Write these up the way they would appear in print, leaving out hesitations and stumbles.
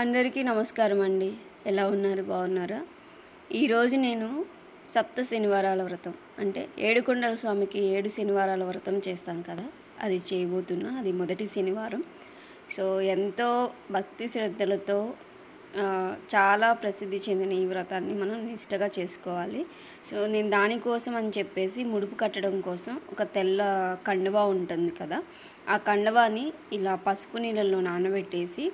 అందరికీ నమస్కారం అండి. ఎలా ఉన్నారు? బాగున్నారా? ఈరోజు నేను సప్త శనివారాల వ్రతం అంటే ఏడుకొండల స్వామికి 7 శనివారాల వ్రతం చేస్తాం కదా! అది చేయబోతున్నా. అది మొదటి శనివారం. సో, ఎంతో భక్తి శ్రద్ధలతో చాలా ప్రసిద్ధి చెందిన ఈ వ్రతాన్ని మనం నిష్టగా చేసుకోవాలి. సో, నేను దానికోసం అని చెప్పేసి ముడుపు కట్టడం కోసం ఒక తెల్ల కండువా ఉంటుంది కదా! ఆ కండువాని ఇలా పసుపు నీళ్ళల్లో నానబెట్టేసి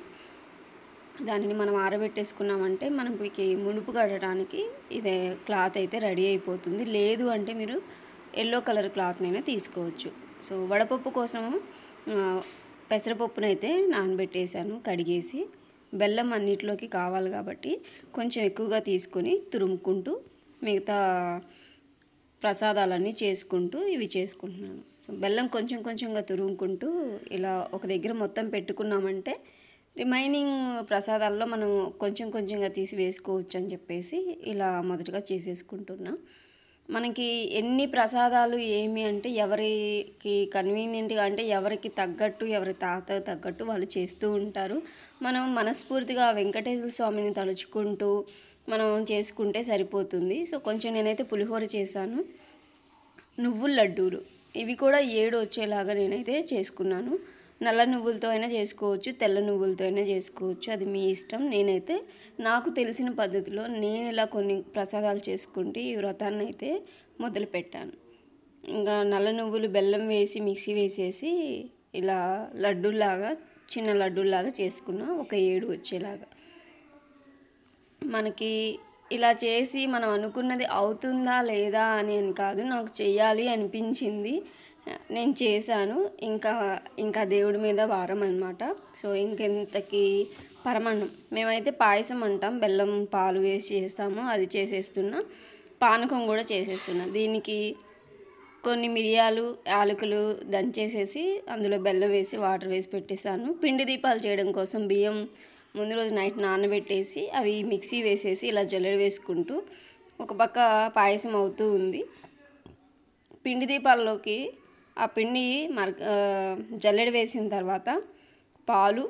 దానిని మనం ఆరబెట్టేసుకున్నామంటే మనకి ముడుపు కట్టడానికి ఇదే క్లాత్ అయితే రెడీ అయిపోతుంది. లేదు అంటే మీరు యెల్లో కలర్ క్లాత్‌నైనా తీసుకోవచ్చు. సో, వడపప్పు కోసం ఆహ్, పెసరపప్పునైతే నానబెట్టేసాను కడిగేసి. బెల్లం అన్నిట్లోకి కావాలి కాబట్టి కొంచెం ఎక్కువగా తీసుకొని తురుముకుంటూ మిగతా ప్రసాదాలన్నీ చేసుకుంటూ ఇవి చేసుకుంటున్నాను. సో, బెల్లం కొంచెం కొంచెంగా తురుముకుంటూ ఇలా ఒక దగ్గర మొత్తం పెట్టుకున్నామంటే రిమైనింగ్ ప్రసాదాల్లో మనం కొంచెం కొంచెంగా తీసి వేసుకోవచ్చు అని చెప్పేసి ఇలా మొదటగా చేసేసుకుంటున్నా. మనకి ఎన్ని ప్రసాదాలు ఏమి అంటే ఎవరికి కన్వీనియంట్‌గా అంటే ఎవరికి తగ్గట్టు, ఎవరి తాహతకు తగ్గట్టు వాళ్ళు చేస్తూ ఉంటారు. మనం మనస్ఫూర్తిగా వెంకటేశ్వర స్వామిని తలుచుకుంటూ మనం చేసుకుంటే సరిపోతుంది. సో, కొంచెం నేనైతే పులిహోర చేశాను. నువ్వుల లడ్డూలు ఇవి కూడా 7 వచ్చేలాగా నేనైతే చేసుకున్నాను. నల్ల నువ్వులతో అయినా చేసుకోవచ్చు, తెల్ల నువ్వులతో అయినా చేసుకోవచ్చు. అది మీ ఇష్టం. నేనైతే నాకు తెలిసిన పద్ధతిలో నేను ఇలా కొన్ని ప్రసాదాలు చేసుకుంటూ ఈ వ్రతాన్నయితే మొదలుపెట్టాను. ఇంకా నల్ల నువ్వులు బెల్లం వేసి మిక్సీ వేసేసి ఇలా లడ్డూల్లాగా చిన్న లడ్డూల్లాగా చేసుకున్నా ఒక 7 వచ్చేలాగా. మనకి ఇలా చేసి మనం అనుకున్నది అవుతుందా లేదా అని కాదు, నాకు చెయ్యాలి అనిపించింది. నేను చేశాను. ఇంకా దేవుడి మీద భారం అనమాట. సో, ఇంకెంతకి పరమాన్నం మేమైతే పాయసం అంటాం. బెల్లం పాలు వేసి చేస్తాము. అది చేసేస్తున్నా. పానకం కూడా చేసేస్తున్నా. దీనికి కొన్ని మిరియాలు, యాలకులు దంచేసేసి అందులో బెల్లం వేసి వాటర్ వేసి పెట్టేశాను. పిండి దీపాలు చేయడం కోసం బియ్యం ముందు రోజు నైట్ నానబెట్టేసి అవి మిక్సీ వేసేసి ఇలా జల్లెడ వేసుకుంటూ ఒక పక్క పాయసం అవుతూ ఉంది. పిండి దీపాల్లోకి ఆ పిండి జల్లెడ వేసిన తర్వాత పాలు,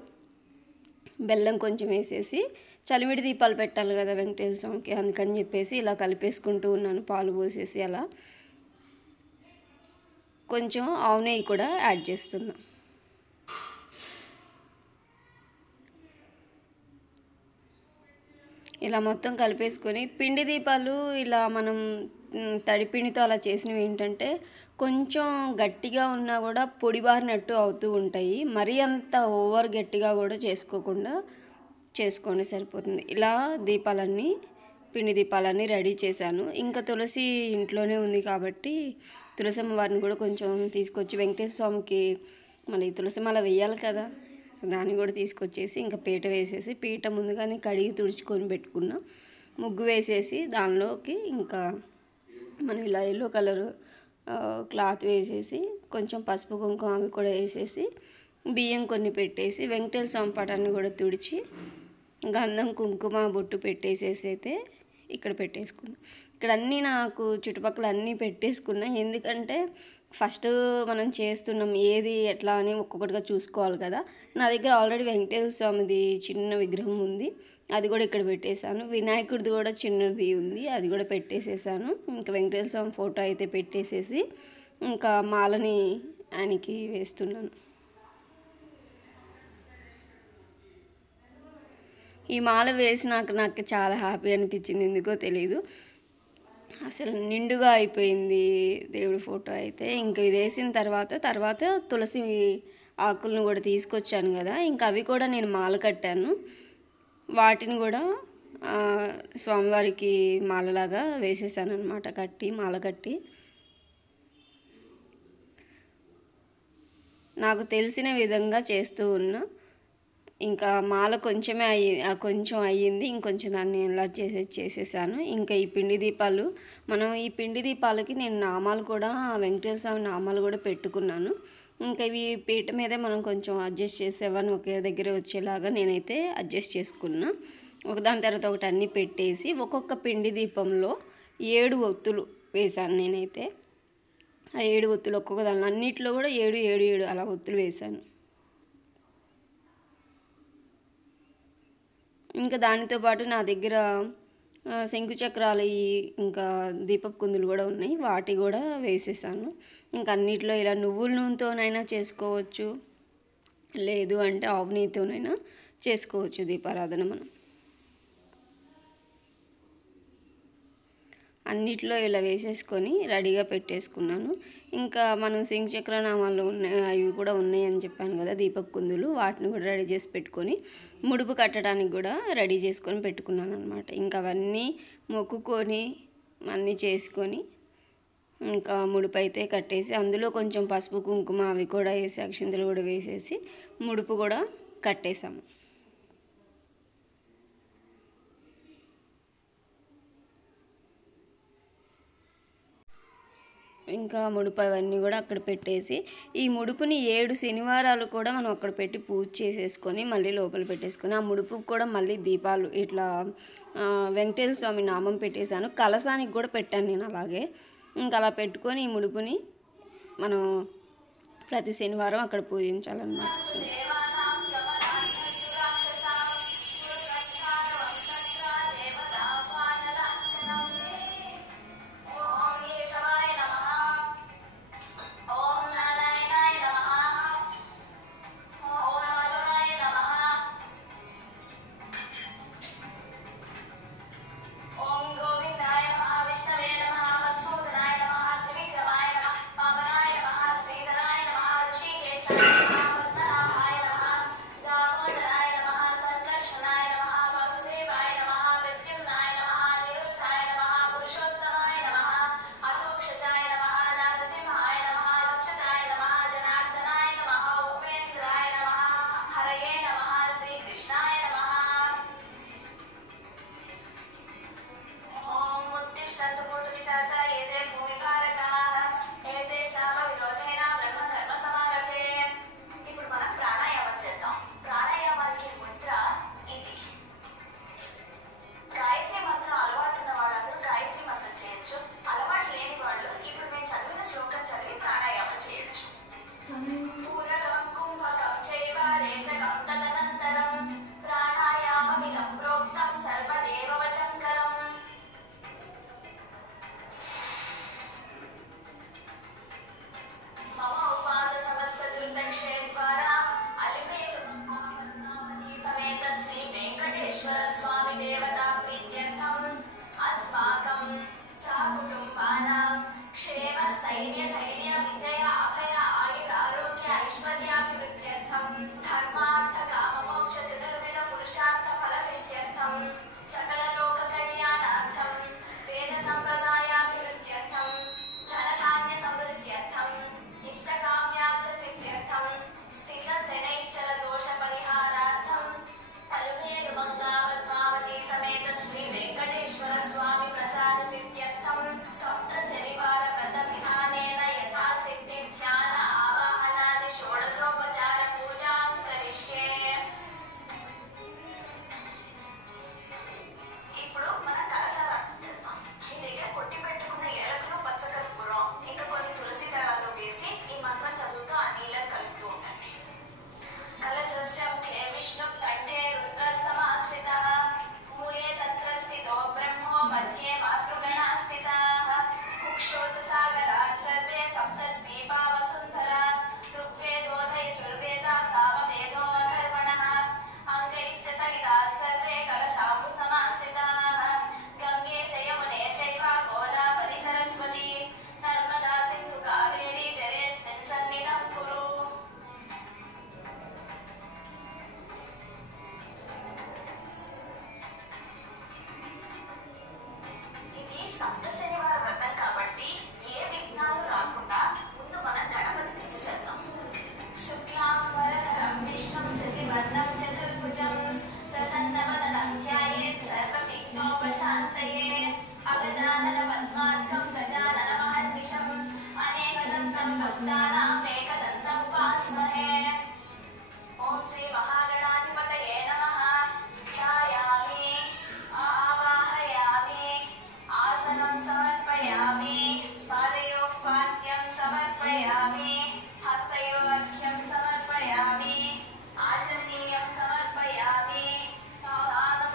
బెల్లం కొంచెం వేసేసి చలివిడి దీపాలు పెట్టాలి కదా వెంకటేశ్వర స్వామికి, అందుకని చెప్పేసి ఇలా కలిపేసుకుంటూ ఉన్నాను. పాలు పోసేసి అలా కొంచెం ఆవు నెయ్యి కూడా యాడ్ చేస్తున్నా. ఇలా మొత్తం కలిపేసుకొని పిండి దీపాలు ఇలా మనం తడిపిండితో అలా చేసినవి ఏంటంటే కొంచెం గట్టిగా ఉన్నా కూడా పొడిబారినట్టు అవుతూ ఉంటాయి. మరీ అంత ఓవర్ గట్టిగా కూడా చేసుకోకుండా చేసుకోండి, సరిపోతుంది. ఇలా పిండి దీపాలన్నీ రెడీ చేశాను. ఇంకా తులసి ఇంట్లోనే ఉంది కాబట్టి తులసమ్మ వారిని కూడా కొంచెం తీసుకొచ్చి వెంకటేశ్వర స్వామికి మళ్ళీ తులసిమాల వేయాలి కదా. సో, దాన్ని కూడా తీసుకొచ్చేసి ఇంకా పీట వేసేసి పీట ముందుగానే కడిగి తుడుచుకొని పెట్టుకున్నా. ముగ్గు వేసేసి దానిలోకి ఇంకా మనం ఇలా యెల్లో కలరు క్లాత్ వేసేసి కొంచెం పసుపు కుంకుమ అవి కూడా వేసేసి బియ్యం కొన్ని పెట్టేసి వెంకటేశ్వర స్వామి పటాన్ని కూడా తుడిచి గంధం కుంకుమ బొట్టు పెట్టేసేసి అయితే ఇక్కడ పెట్టేసుకున్నా. ఇక్కడ అన్నీ నాకు చుట్టుపక్కల అన్నీ పెట్టేసుకున్నా. ఎందుకంటే ఫస్ట్ మనం చేస్తున్నాం ఏది ఎట్లా అని ఒక్కొక్కటిగా చూసుకోవాలి కదా. నా దగ్గర ఆల్రెడీ వెంకటేశ్వర స్వామిది చిన్న విగ్రహం ఉంది, అది కూడా ఇక్కడ పెట్టేశాను. వినాయకుడిది కూడా చిన్నది ఉంది, అది కూడా పెట్టేసేసాను. ఇంకా వెంకటేశ్వర స్వామి ఫోటో అయితే పెట్టేసేసి ఇంకా మాలని ఆయనకి వేస్తున్నాను. ఈ మాల వేసి నాకు చాలా హ్యాపీ అనిపించింది, ఎందుకో తెలీదు. అసలు నిండుగా అయిపోయింది దేవుడి ఫోటో అయితే. ఇంక ఇది వేసిన తర్వాత తులసి ఆకులను కూడా తీసుకొచ్చాను కదా, ఇంకా అవి కూడా నేను మాల కట్టాను. వాటిని కూడా స్వామివారికి మాలలాగా వేసేసాను అనమాట, మాల కట్టి. నాకు తెలిసిన విధంగా చేస్తూ ఉన్నా. ఇంకా మాల కొంచెం అయ్యింది, ఇంకొంచెం దాన్ని ఎన్లార్జ్ చేసేసాను. ఇంకా ఈ పిండి దీపాలు ఈ పిండి దీపాలకి నేను నామాలు కూడా వెంకటేశ్వర స్వామి నామాలు కూడా పెట్టుకున్నాను. ఇంకా ఇవి పీట మీదే మనం కొంచెం అడ్జస్ట్ చేసేవని ఒకే దగ్గర వచ్చేలాగా నేనైతే అడ్జస్ట్ చేసుకున్నా. ఒకదాని తర్వాత ఒకటి అన్నీ పెట్టేసి ఒక్కొక్క పిండి దీపంలో 7 ఒత్తులు వేశాను నేనైతే. ఆ 7 ఒత్తులు ఒక్కొక్క దానిలో అన్నిట్లో కూడా 7, 7, 7 అలా ఒత్తులు వేశాను. ఇంకా దానితో పాటు నా దగ్గర శంకు చక్రాలు ఇంకా దీపపు కుందులు కూడా ఉన్నాయి, వాటి కూడా వేసేసాను. ఇంకా అన్నిట్లో ఇలా నువ్వుల నూనెతోనైనా చేసుకోవచ్చు, లేదు అంటే ఆవు నెయ్యితోనైనా చేసుకోవచ్చు దీపారాధన. మనం అన్నిట్లో ఇలా వేసేసుకొని రెడీగా పెట్టేసుకున్నాను. ఇంకా మనం శంకు చక్రనామాలు ఉన్నాయి, అవి కూడా ఉన్నాయని చెప్పాను కదా దీపపు కుందులు, వాటిని కూడా రెడీ చేసి పెట్టుకొని ముడుపు కట్టడానికి కూడా రెడీ చేసుకొని పెట్టుకున్నాను అనమాట. ఇంకా అవన్నీ మొక్కుకొని అన్నీ చేసుకొని ఇంకా ముడుపు అయితే కట్టేసి అందులో కొంచెం పసుపు కుంకుమ అవి కూడా వేసి అక్షింతలు కూడా వేసేసి ముడుపు కూడా కట్టేసాము. ఇంకా ముడుపు అవన్నీ కూడా అక్కడ పెట్టేసి ఈ ముడుపుని 7 శనివారాలు కూడా మనం అక్కడ పెట్టి పూజ చేసేసుకొని మళ్ళీ లోపల పెట్టేసుకొని ఆ ముడుపుకు కూడా మళ్ళీ దీపాలు ఇట్లా వెంకటేశ్వర స్వామి నామం పెట్టేశాను. కలశానికి కూడా పెట్టాను నేను అలాగే. ఇంకా అలా పెట్టుకొని ఈ ముడుపుని మనం ప్రతి శనివారం అక్కడ పూజించాలన్నమాట. समर्पयामि आचमनीयं समर्पयामि स्नानं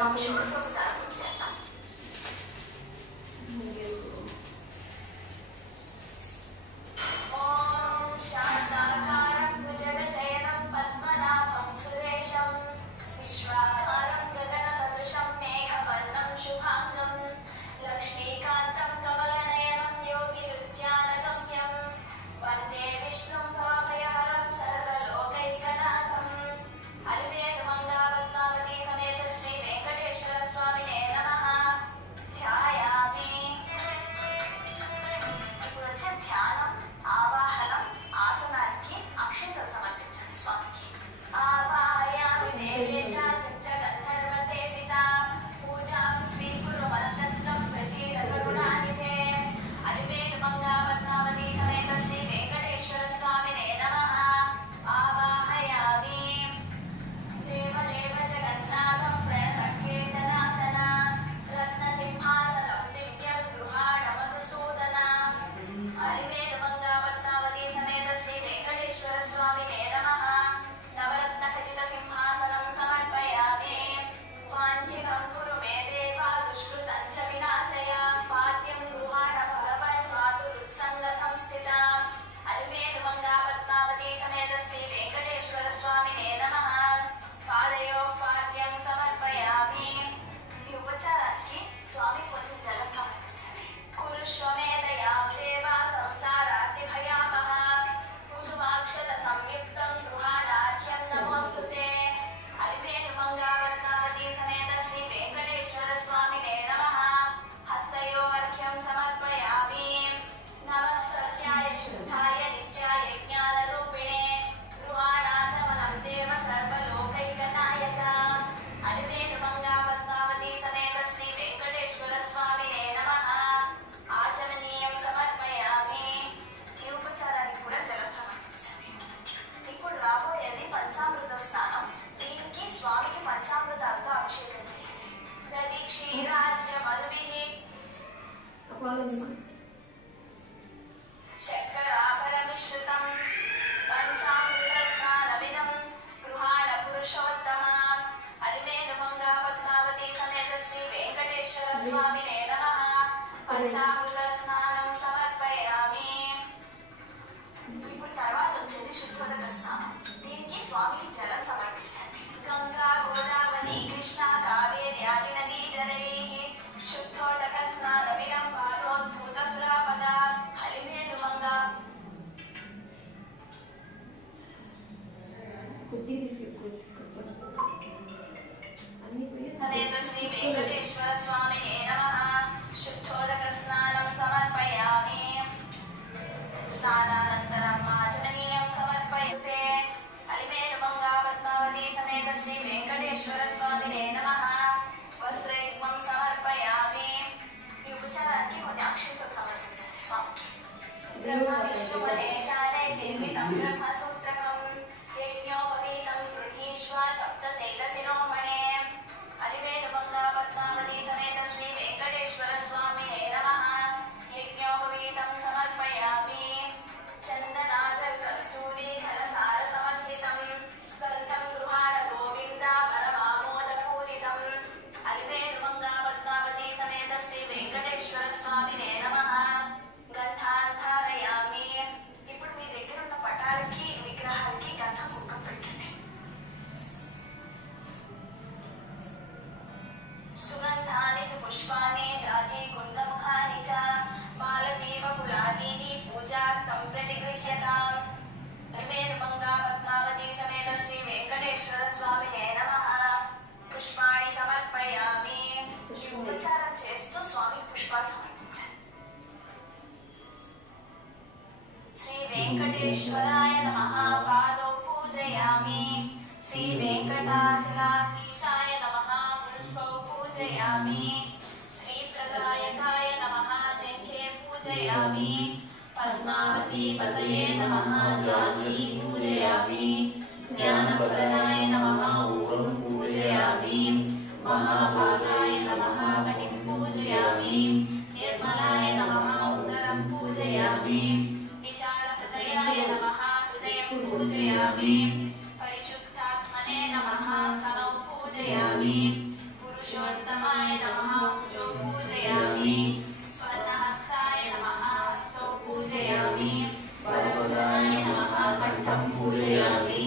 స్వామి షోడశోపచారం చేద్దాం. ఓం శాంతాకారం భుజగశయనం పద్మనాభం సురేశం విశ్వాకారం గగన సదృశం మేఘవర్ణం శుభాంగం లక్ష్మీకాంతం కమలనయనం యోగి నృత్యానగమ్యం వందే విష్ణుం భవభయహరం సర్వలోకైకనాథం. అలివేలు మంగాపద్మావతి సమేత శ్రీ వెంకటేశ్వర స్వామినే నమః. ధ్యాయామి. ఇప్పుడు వచ్చే ధ్యానం, ఆవాహనం, ఆసనానికి అక్షింతలు సమర్పించండి స్వామికి. ఆవాహయామి దేవేశ సిద్ధ గంధర్వ సేవిత పూజాం స్వీకురు మద్దంతం ప్రసీద కరుణానిధే. అలివేలు మంగాపద్మావతి సమేత శ్రీ వెంకటేశ్వర స్వామినే నమః. ఆవాహయామి. దేవదేవ జగన్నాథం ప్రణతకేశనాసన రత్నసింహాసనం దివ్యం గృహాణ మధుసూదన. అలివేలు మంగాపద్మావతి సమేత శ్రీ వెంకటేశ్వర స్వామినే నమః. నవరత్న ఖచిత సింహాసనం సమర్పయామి. వాంఛితం కురు మే దేవా దుష్కృతం చ వినాశయ. పాద్యం గృహాణ భగవన్ మాతురుత్సంగ సంస్థిత. అలివేలు మంగాపద్మావతి సమేత శ్రీ వెంకటేశ్వర స్వామినే నమః. పాదయో పాద్యం సమర్పయామి. ఈ ఉపచారానికి స్వామి కొంచెం జలం సమర్పించండి. కురుష్వమేదయాం దేవా సంసారాతి భయామహ. కుసుమాక్షత సంయుక్తం గృహాణార్ఘ్యం నమోస్తుతే. అలివేలు మంగాపద్మావతి సమేత శ్రీ వెంకటేశ్వర స్వామినే నమః. హస్తయో అర్ఘ్యం సమర్పయామి. నమః సత్యాయ శుద్ధాయ నిత్యాయ జ్ఞానరూపిణే గృహాణాచమనం దేవ సర్వలోకైకనాయక. అలివేలు మంగాపద్మావతి సమేత శ్రీ వెంకటేశ్వర స్వామినే నమః. ఆచమనీయం సమర్పయామి. ఈ ఉపచారానికి కూడా జలం సమర్పించండి. ఇప్పుడు రాబోయేది పంచామృత స్నానం. దీనికి స్వామికి పంచామృతాలతో అభిషేకం చేయండి. నది క్షీరాంచ మధుభిః శర్కరాపరమిశ్రితం పంచామృత స్నానమిదం గృహాణ పురుషోత్తమ. అలివేలు మంగాపద్మావతి సమేత శ్రీ వెంకటేశ్వర స్వామినే నమః. పంచామృత స్నానం సమర్పయామి. ఇప్పుడు తర్వాత వచ్చేది శుద్ధోదక స్నానం. దీనికి స్వామికి జలం సమర్పించండి. గంగా గోదావరి కృష్ణ కావేరి ఆది నదీ జలైః శుద్ధోదక స్నానమిదం పాదోద్భూత సురాపద. అలివేలు మంగా సమేత శ్రీ వెంకటేశ్వర స్వామినే నమః. శుద్ధోదక స్నానం సమర్పయామి. స్నానానంతరం ఆచమనీయం సమర్పయతే. అలివేలు మంగాపద్మావతి సమేత శ్రీ వెంకటేశ్వర స్వామినే నమః. వస్త్రయుగ్మం సమర్పయామి. ఈ ఉపచారానికి కొన్ని అక్షింతలు సమర్పించండి స్వామికి. బ్రహ్మ విష్ణు మహేశాలే నిర్మితం బ్రహ్మసూత్రకం యజ్ఞోపవీతం గృహీష్వ సప్తశైల శిరోమణే. అలివేలు మంగాపద్మావతి సమేత శ్రీ వెంకటేశ్వర స్వామినే నమః. యజ్ఞోపవీతం సమర్పయామి. చందనాగర్ కస్తూరి ఘనసార సమన్వితం గంధం గృహాణ గోవింద పరమామోదపూరితం. అలివేలు మంగాపద్మావతి సమేత శ్రీ వెంకటేశ్వర స్వామినే నమః. గంధాంధారయామి. ఇప్పుడు మీ దగ్గర ఉన్న పటాలకి విగ్రహాలకి గంధం కుంకం పెట్టండి. సుగంధాని సుపుష్పాని జాతి కుందముఖాని చ మాలదీవ కులాదీని పూజార్థం ప్రతిగృహ్యతాం. అలివేలు మంగాపద్మావతి సమేత శ్రీ వెంకటేశ్వర స్వామినే నమః. పుష్పాణి సమర్పయామి. ఈ ఉపచారం చేస్తూ స్వామికి పుష్పాలు సమర్పించండి. శ్రీ వెంకటేశ్వరాయ నమః. పాదో పూజయామి. శ్రీ వెంకటాచలాధీశాయ నమః. పురుషో పూజయామి. శ్రీ ప్రదాయకాయ నమః. జంఘే పూజయామి. పద్మావతి పతయే నమః. జానకీ పూజయామి. జ్ఞానప్రదాయ నమః. ఊరం పూజయామి. महाभागाय नमः कटिं पूजयामि निर्मलाय नमः उदरं पूजयामि विशालहृदयाय नमः हृदयं पूजयामि परिशुद्धात्मने नमः स्तनौ पूजयामि पुरुषो पूजयामि स्वर्णहस्ताय नमः हस्तो पूजयामि वरदनाय नमः कंठं पूजयामि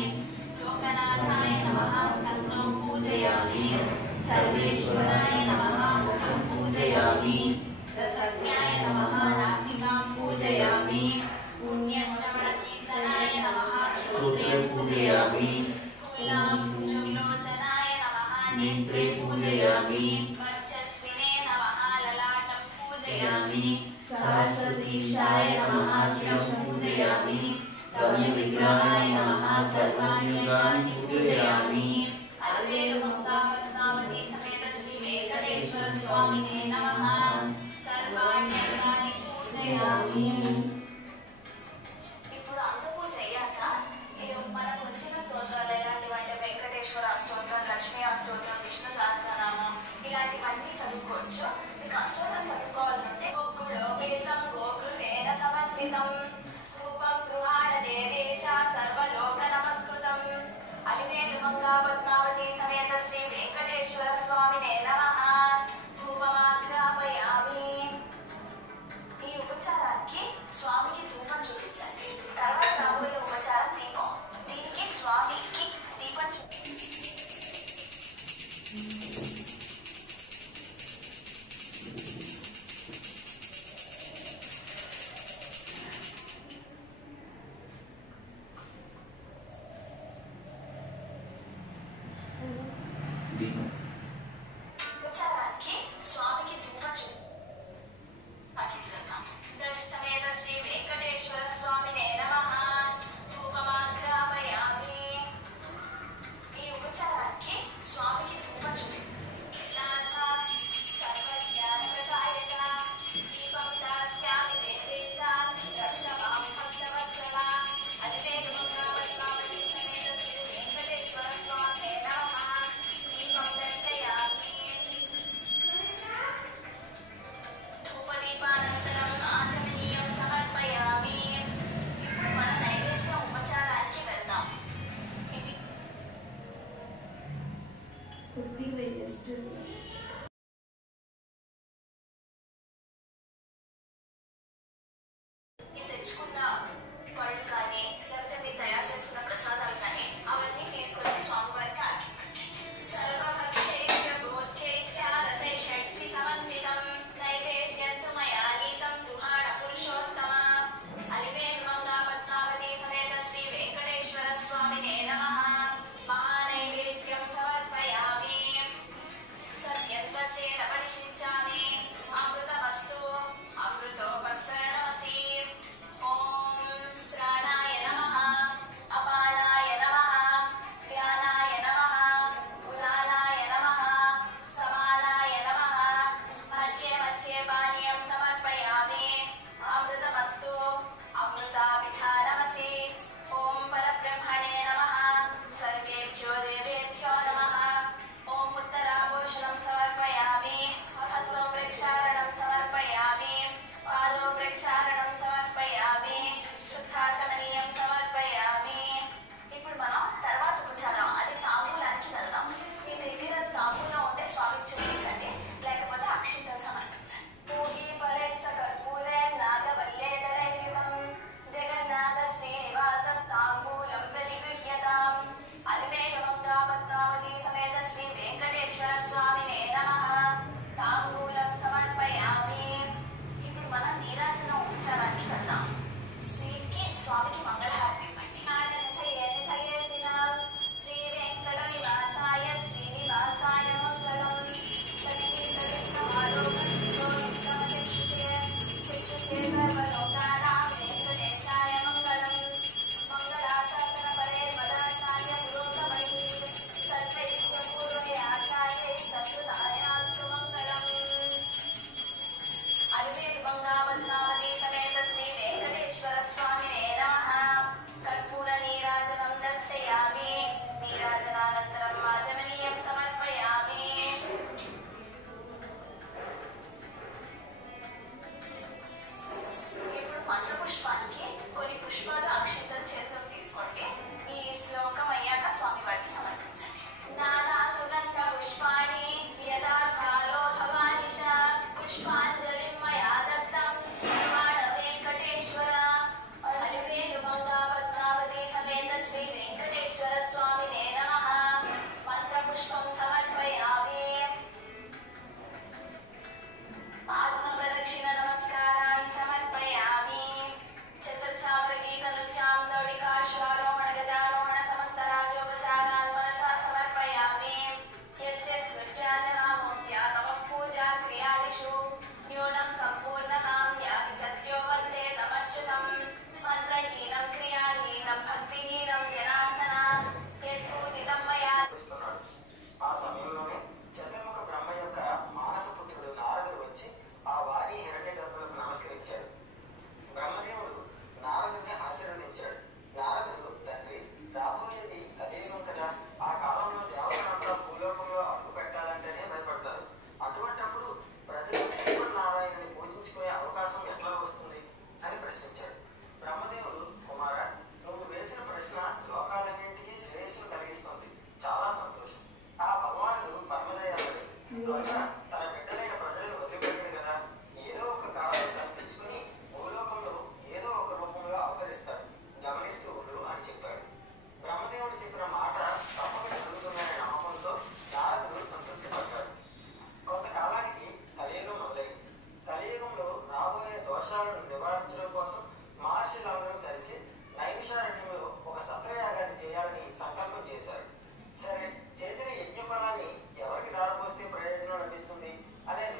लोकनाथाय नमः स्कन्दं पूजयामि सर्वेश्वराय नमः मुखं पूजयामि रसज्ञाय नमः नासिकां पूजयामि पुण्यश्रवणकीर्तनाय नमः श्रोत्रे पूजयामि फूलांशुविलोचनाय नमः नेत्रे पूजयामि वर्चस्विने नमः ललाटं पूजयामि सहस्रशीर्षाय नमः शिरं पूजयामि रम्यविग्रहाय नमः सर्वाण्यङ्गानि पूजयामि अल्वेलुमङ्गा पद्मावती समेत श्री वेंकटेश्वर स्वामिने नमः सर्वाण्यङ्गानि पूजयामि। ఇప్పుడు అంత పూజ అయ్యాక మనకు వచ్చిన స్తోత్రాలు ఎలాంటివంటే వెంకటేశ్వర అష్టోత్రం, లక్ష్మీ అష్టోత్రం, విష్ణు సహస్రనామం ఇలాంటివన్నీ చదువుకోవచ్చు. మీకు అష్టోత్రం చదువుకోవాలంటే గోకులోపేతం గోకృతేన సమర్పితం రూపం గృహాణ దేవేశ సర్వలోక నమస్కృతం అలివేలుమంగా పద్మావతి సమేత శ్రీ వెంకటేశ్వర స్వామినే నమః ధూపమాగ్రాపయామి। ఈ ఉపచారానికి స్వామికి ధూపం చూపించండి. తర్వాత రాబోయే ఉపచారం దీపం. దీనికి స్వామికి దీపం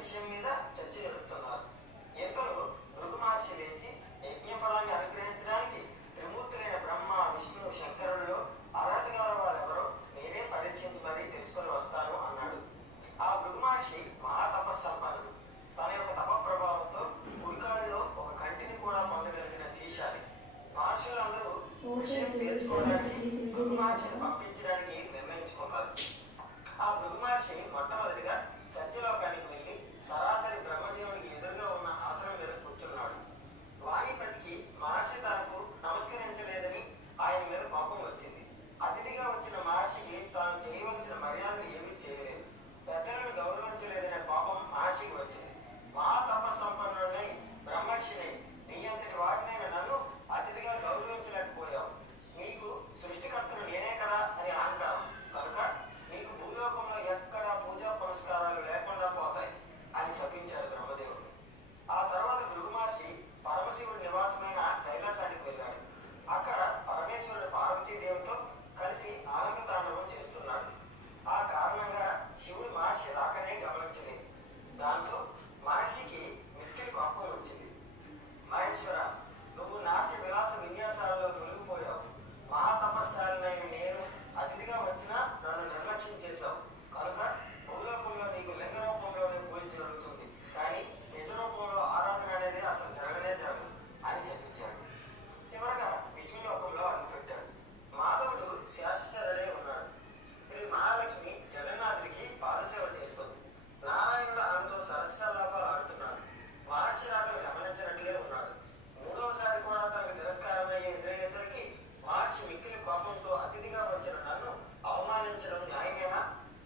విషయం మీద చర్చ జరుపుతున్నారు. ఇంతలో భృగు మహర్షి లేచి యజ్ఞఫలాన్ని అనుగ్రహించడానికి త్రిమూర్తులైన బ్రహ్మ, విష్ణు, శంకరుల్లో అర్హత గల వాళ్ళెవరో నేనే పరీక్షించి మరీ తెలుసుకొని వస్తాను అన్నాడు. ఆ భృగు మహర్షి మహాతపస్సంపన్నుడు. తన యొక్క తప ప్రభావంతో కుడికాలిలో ఒక కంటిని కూడా పొందగలిగిన ధీశాలి. మహర్షులందరూ విషయం తెలుసుకోవడానికి భృగు మహర్షిని పంపించడానికి నిర్ణయించుకున్నారు. ఆ భృగు మహర్షి మొట్టమొదటిగా సత్యలోకానికి వెళ్లి సరాసరి బ్రహ్మదేవునికి ఎదురుగా ఉన్న ఆసనం మీద కూర్చున్నాడు. వాణిపతికి మహర్షి తనకు నమస్కరించలేదని ఆయన మీద కోపం వచ్చింది. అతిథిగా వచ్చిన మహర్షికి తాను చేయవలసిన మర్యాదలు ఏమీ చేయలేదు. పెద్దలను గౌరవించలేదనే కోపం మహర్షికి వచ్చింది. మహాతపస్సంపన్నుడై బ్రహ్మర్షిని నీ అంతటి వాడినైన నన్ను అతిథిగా గౌరవించలేకపోయావు. నీకు సృష్టికర్తను నేనే కదా అని అహంకారం కనుక నీకు భూలోకంలో ఎక్కడా పూజా పురస్కారాలు లేకుండా పోతాయి అని శపించారు బ్రహ్మదేవుడు. ఆ తర్వాత భృగు మహర్షి పరమశివుడి నివాసమైన కైలాసానికి వెళ్ళాడు. అక్కడ పరమేశ్వరుడు పార్వతీదేవితో కలిసి ఆనంద తాండవం చేస్తున్నాడు. ఆ కారణంగా శివుడు మహర్షి రాకనే గమనించలేదు. దాంతో మహర్షికి మిక్కిలి కోపం వచ్చింది. మహేశ్వర, నువ్వు నాట్య విలాస విన్యాసాలలో మునిగిపోయావు. మహాతపస్సాలైన నేను అతిథిగా వచ్చినా నన్ను నిర్లక్ష్యం చేశావు. కనుక భూలోకంలో నీకు లింగ రూపంలోనే పూజ జరుగుతుంది, కానీ నిజ రూపంలో ఆరాధన అనేది అసలు జరగనే జరగదు అని చెప్పించాడు. చివరగా విష్ణులోకంలో అడుగుపెట్టాడు. మాధవుడు శాశ్వరుడే ఉన్నాడు. శ్రీ మహాలక్ష్మి జగన్నాథుడికి పాదసేవ చేస్తుంది. నారాయణుడు ఆమెతో సరస్సాలాపాలు ఆడుతున్నాడు. మహర్షి రాకలు గమనించినట్లే ఉన్నాడు. మూడవసారి కూడా తనకు తిరస్కారమయ్యే ఎదురయ్యేసరికి మహర్షి మిక్కిలి కోపంతో అతిథిగా వచ్చిన నన్ను అవమానించడం న్యాయమేనా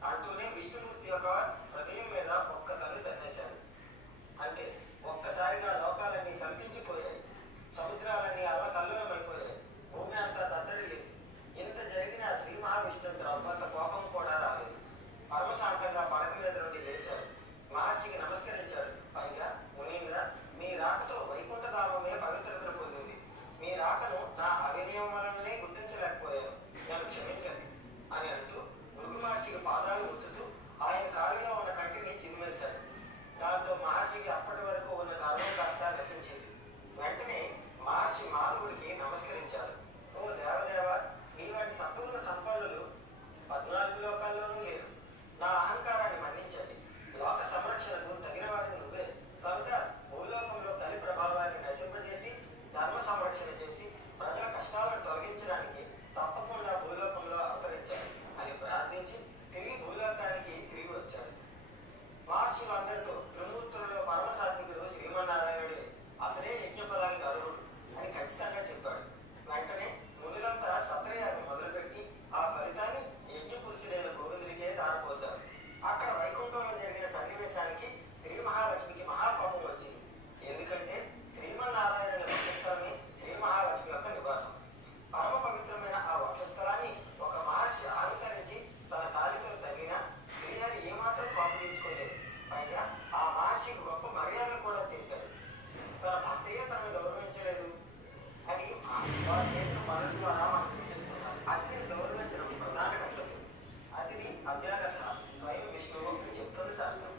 అంటూనే విష్ణుమూర్తి యొక్క హృదయం మీద ఒక్క తల్లి తన్నేశాడు. అంటే ఒక్కసారిగా లోకాలన్నీ కంపించిపోయాయి. సముద్రాలన్నీ అల్లకల్లోలమైపోయాయి. భూమి అంతా దద్దరిల్లింది. ఇంత జరిగిన శ్రీ మహావిష్ణువుకి రవ్వంత కోపం కూడా రాలేదు. పరమశాంతంగా పడక మీద నుండి లేచాడు. మహర్షికి నమస్కరించాడు. పైగా, మునీంద్ర, మీ రాకతో వైకుంఠధామమే పవిత్రతను పొందింది. మీ రాకను నా అవినయం వలననే గుర్తించలేకపోయాను. నన్ను క్షమించండి అని అంటూ భృగు మహర్షికి పాదాలు ఒత్తుతూ ఆయన కాలులో ఉన్న కంటిని చిదిమేశాడు. దాంతో మహర్షికి అప్పటి వరకు ఉన్న గర్వం కాస్త నశించింది. వెంటనే మహర్షి మాధవుడికి నమస్కరించాడు. ఓ దేవదేవ, నీ వంటి సత్వగుణ సంపన్నులు 14 లోకాల్లోనూ లేరు. నా అహంకారాన్ని మన్నించండి. లోక సంరక్షణకు తగిన వాడిని నువ్వే. కనుక భూలోకంలో తల్లి ప్రభావాన్ని నశింపజేసి ధర్మ సంరక్షణ చేసి ప్రజల కష్టాలను తొలగించడానికి తప్పకుండా భూలోకంలో అవతరించాలి అని ప్రార్థించి తిరిగి భూలోకానికి తిరిగి వచ్చాడు. మహర్షులందరితో త్రిమూర్తులలో పరమసాత్వికుడు శ్రీమన్నారాయణుడే, అతడే యజ్ఞఫలానికి అర్హుడు అని ఖచ్చితంగా చెప్పాడు. వెంటనే మునులంతా సత్రయాగం మొదలుపెట్టి ఆ ఫలితాన్ని యజ్ఞపురుషుడైన గోవిందుడికే దారిపోశారు. అక్కడ వైకుంఠంలో జరిగిన సన్నివేశానికి శ్రీ మహాలక్ష్మికి మహాకోపం వచ్చింది. ఎందుకంటే శ్రీమన్నారాయణ వక్షస్థలమే శ్రీ మహాలక్ష్మి యొక్క నివాసం. పరమ పవిత్రమైన ఆ వక్షస్థలాన్ని ఒక మహర్షి అలంకరించి తన కాలితో తగిలినా శ్రీహరి ఏమాత్రం కోపగించుకోలేదు. పైగా ఆ మహర్షికి గొప్ప మర్యాదలు కూడా చేశాడు. తన భర్తయ్య తనను గౌరవించలేదు అని వారి చేసిన పనుల ద్వారా మనం గుర్తిస్తున్నారు. అతిథిని గౌరవించడం ప్రధాన కర్తవ్యం. అతిథి అభ్యాగత స్వయం విష్ణువు అని చెప్తుంది శాస్త్రం.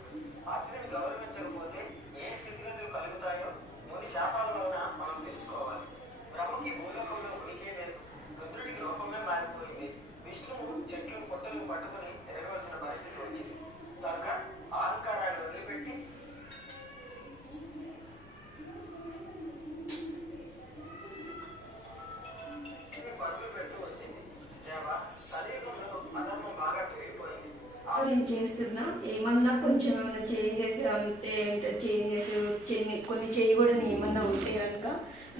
అతిథిని గౌరవించకపోతే ఏ స్థితిగతులు కలుగుతాయో ముని శాపాల వలన మనం తెలుసుకోవాలి. బ్రహ్మకి భూలోకంలో ఉనికే లేదు. రుద్రుడికి రూపమే మారిపోయింది. విష్ణువు చెట్లు పొట్టలు పట్టుకుని తిరగవలసిన పరిస్థితి వచ్చింది. కనుక అహంకారాన్ని వదిలిపెట్టి పరుగులు పెడుతూ వచ్చింది. దేవ, కలియుగంలో అధర్మం బాగా పెరిగిపోయింది. నేను చేస్తున్నా ఏమన్నా కొంచెం ఏమన్నా చేంజెస్ అంటే చేంజెస్ కొన్ని చేయకూడని ఏమన్నా ఉంటే కనుక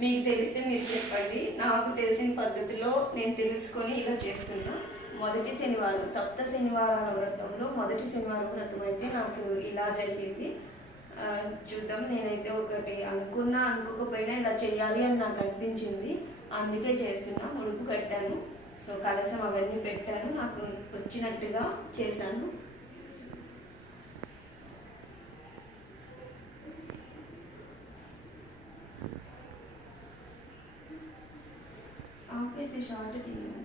మీకు తెలిస్తే మీరు చెప్పండి. నాకు తెలిసిన పద్ధతిలో నేను తెలుసుకొని ఇలా చేస్తున్నా. మొదటి శనివారం, సప్త శనివారాల వ్రతంలో మొదటి శనివారం వ్రతం అయితే నాకు ఇలా జరిగింది. చూద్దాం, నేనైతే ఒకటి అనుకోకపోయినా ఇలా చేయాలి అని నాకు అనిపించింది. అందుకే చేస్తున్నా. ముడుపు కట్టాను, సో కలశం అవన్నీ పెట్టాను, నాకు వచ్చినట్టుగా చేశాను. ఆపేసి షార్ట్ తీయను.